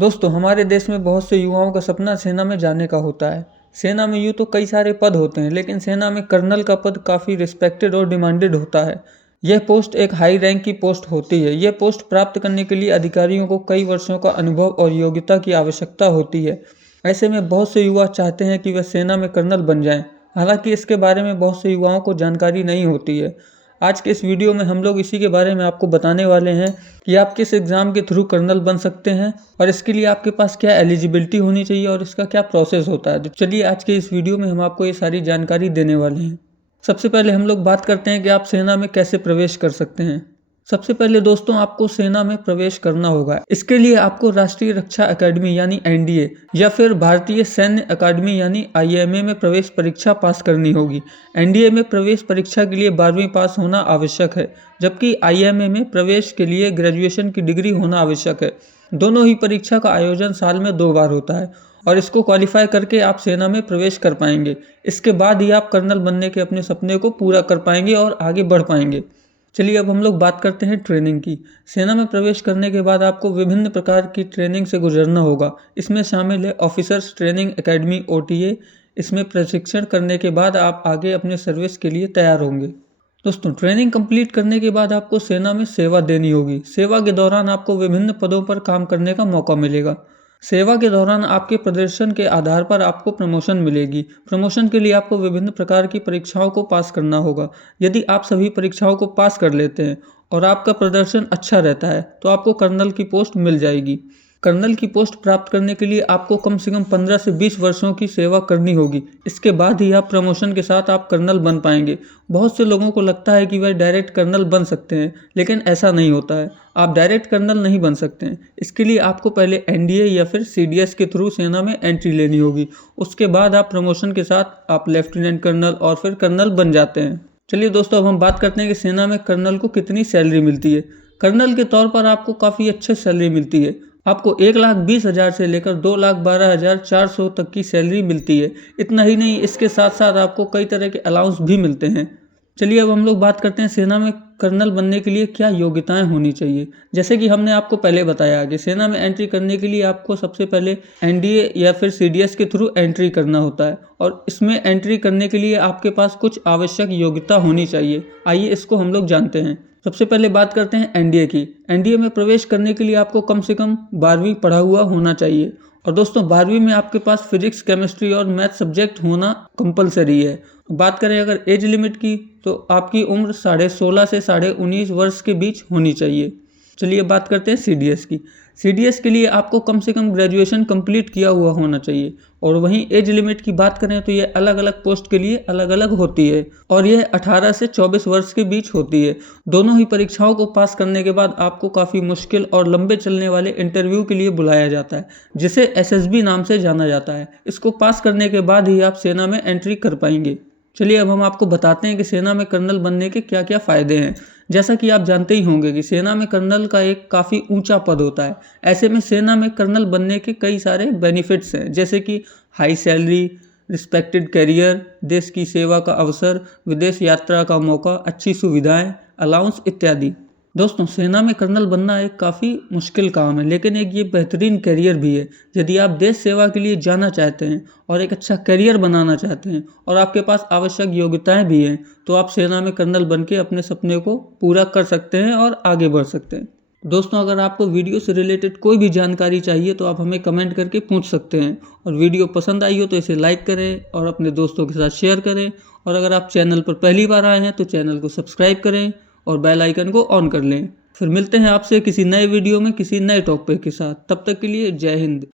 दोस्तों, हमारे देश में बहुत से युवाओं का सपना सेना में जाने का होता है। सेना में यूँ तो कई सारे पद होते हैं, लेकिन सेना में कर्नल का पद काफ़ी रिस्पेक्टेड और डिमांडेड होता है। यह पोस्ट एक हाई रैंक की पोस्ट होती है। यह पोस्ट प्राप्त करने के लिए अधिकारियों को कई वर्षों का अनुभव और योग्यता की आवश्यकता होती है। ऐसे में बहुत से युवा चाहते हैं कि वह सेना में कर्नल बन जाएं। हालांकि इसके बारे में बहुत से युवाओं को जानकारी नहीं होती है। आज के इस वीडियो में हम लोग इसी के बारे में आपको बताने वाले हैं कि आप किस एग्ज़ाम के थ्रू कर्नल बन सकते हैं और इसके लिए आपके पास क्या एलिजिबिलिटी होनी चाहिए और इसका क्या प्रोसेस होता है। तो चलिए आज के इस वीडियो में हम आपको ये सारी जानकारी देने वाले हैं। सबसे पहले हम लोग बात करते हैं कि आप सेना में कैसे प्रवेश कर सकते हैं। सबसे पहले दोस्तों, आपको सेना में प्रवेश करना होगा। इसके लिए आपको राष्ट्रीय रक्षा अकादमी यानी एनडीए या फिर भारतीय सैन्य अकादमी यानी आईएमए में प्रवेश परीक्षा पास करनी होगी। एनडीए में प्रवेश परीक्षा के लिए 12वीं पास होना आवश्यक है, जबकि आईएमए में प्रवेश के लिए ग्रेजुएशन की डिग्री होना आवश्यक है। दोनों ही परीक्षा का आयोजन साल में 2 बार होता है और इसको क्वालिफाई करके आप सेना में प्रवेश कर पाएंगे। इसके बाद ही आप कर्नल बनने के अपने सपने को पूरा कर पाएंगे और आगे बढ़ पाएंगे। चलिए अब हम लोग बात करते हैं ट्रेनिंग की। सेना में प्रवेश करने के बाद आपको विभिन्न प्रकार की ट्रेनिंग से गुजरना होगा। इसमें शामिल है ऑफिसर्स ट्रेनिंग एकेडमी ओटीए। इसमें प्रशिक्षण करने के बाद आप आगे अपने सर्विस के लिए तैयार होंगे। दोस्तों, ट्रेनिंग कंप्लीट करने के बाद आपको सेना में सेवा देनी होगी। सेवा के दौरान आपको विभिन्न पदों पर काम करने का मौका मिलेगा। सेवा के दौरान आपके प्रदर्शन के आधार पर आपको प्रमोशन मिलेगी। प्रमोशन के लिए आपको विभिन्न प्रकार की परीक्षाओं को पास करना होगा। यदि आप सभी परीक्षाओं को पास कर लेते हैं और आपका प्रदर्शन अच्छा रहता है तो आपको कर्नल की पोस्ट मिल जाएगी। कर्नल की पोस्ट प्राप्त करने के लिए आपको कम से कम 15 से 20 वर्षों की सेवा करनी होगी। इसके बाद ही आप प्रमोशन के साथ आप कर्नल बन पाएंगे। बहुत से लोगों को लगता है कि वह डायरेक्ट कर्नल बन सकते हैं, लेकिन ऐसा नहीं होता है। आप डायरेक्ट कर्नल नहीं बन सकते हैं। इसके लिए आपको पहले एनडीए या फिर सीडीएस के थ्रू सेना में एंट्री लेनी होगी। उसके बाद आप प्रमोशन के साथ आप लेफ्टिनेंट कर्नल और फिर कर्नल बन जाते हैं। चलिए दोस्तों, अब हम बात करते हैं कि सेना में कर्नल को कितनी सैलरी मिलती है। कर्नल के तौर पर आपको काफ़ी अच्छी सैलरी मिलती है। आपको 1,20,000 से लेकर 2,12,400 तक की सैलरी मिलती है। इतना ही नहीं, इसके साथ साथ आपको कई तरह के अलाउंस भी मिलते हैं। चलिए अब हम लोग बात करते हैं सेना में कर्नल बनने के लिए क्या योग्यताएं होनी चाहिए। जैसे कि हमने आपको पहले बताया कि सेना में एंट्री करने के लिए आपको सबसे पहले एनडीए या फिर सीडीएस के थ्रू एंट्री करना होता है और इसमें एंट्री करने के लिए आपके पास कुछ आवश्यक योग्यता होनी चाहिए। आइए इसको हम लोग जानते हैं। सबसे पहले बात करते हैं एनडीए की। एनडीए में प्रवेश करने के लिए आपको कम से कम 12वीं पढ़ा हुआ होना चाहिए। और दोस्तों, 12वीं में आपके पास फिजिक्स, केमिस्ट्री और मैथ सब्जेक्ट होना कंपलसरी है। बात करें अगर एज लिमिट की, तो आपकी उम्र 16.5 से 19.5 वर्ष के बीच होनी चाहिए। चलिए बात करते हैं सीडीएस की। सीडीएस के लिए आपको कम से कम ग्रेजुएशन कंप्लीट किया हुआ होना चाहिए। और वहीं एज लिमिट की बात करें तो ये अलग अलग पोस्ट के लिए अलग अलग होती है और यह 18 से 24 वर्ष के बीच होती है। दोनों ही परीक्षाओं को पास करने के बाद आपको काफ़ी मुश्किल और लंबे चलने वाले इंटरव्यू के लिए बुलाया जाता है, जिसे एसएसबी नाम से जाना जाता है। इसको पास करने के बाद ही आप सेना में एंट्री कर पाएंगे। चलिए अब हम आपको बताते हैं कि सेना में कर्नल बनने के क्या क्या फ़ायदे हैं। जैसा कि आप जानते ही होंगे कि सेना में कर्नल का एक काफ़ी ऊंचा पद होता है। ऐसे में सेना में कर्नल बनने के कई सारे बेनिफिट्स हैं, जैसे कि हाई सैलरी, रिस्पेक्टेड करियर, देश की सेवा का अवसर, विदेश यात्रा का मौका, अच्छी सुविधाएं, अलाउंस इत्यादि। दोस्तों, सेना में कर्नल बनना एक काफ़ी मुश्किल काम है, लेकिन एक ये बेहतरीन करियर भी है। यदि आप देश सेवा के लिए जाना चाहते हैं और एक अच्छा करियर बनाना चाहते हैं और आपके पास आवश्यक योग्यताएं भी हैं, तो आप सेना में कर्नल बन के अपने सपने को पूरा कर सकते हैं और आगे बढ़ सकते हैं। दोस्तों, अगर आपको वीडियो से रिलेटेड कोई भी जानकारी चाहिए तो आप हमें कमेंट करके पूछ सकते हैं। और वीडियो पसंद आई हो तो इसे लाइक करें और अपने दोस्तों के साथ शेयर करें। और अगर आप चैनल पर पहली बार आए हैं तो चैनल को सब्सक्राइब करें और बेल आइकन को ऑन कर लें। फिर मिलते हैं आपसे किसी नए वीडियो में किसी नए टॉपिक के साथ। तब तक के लिए जय हिंद।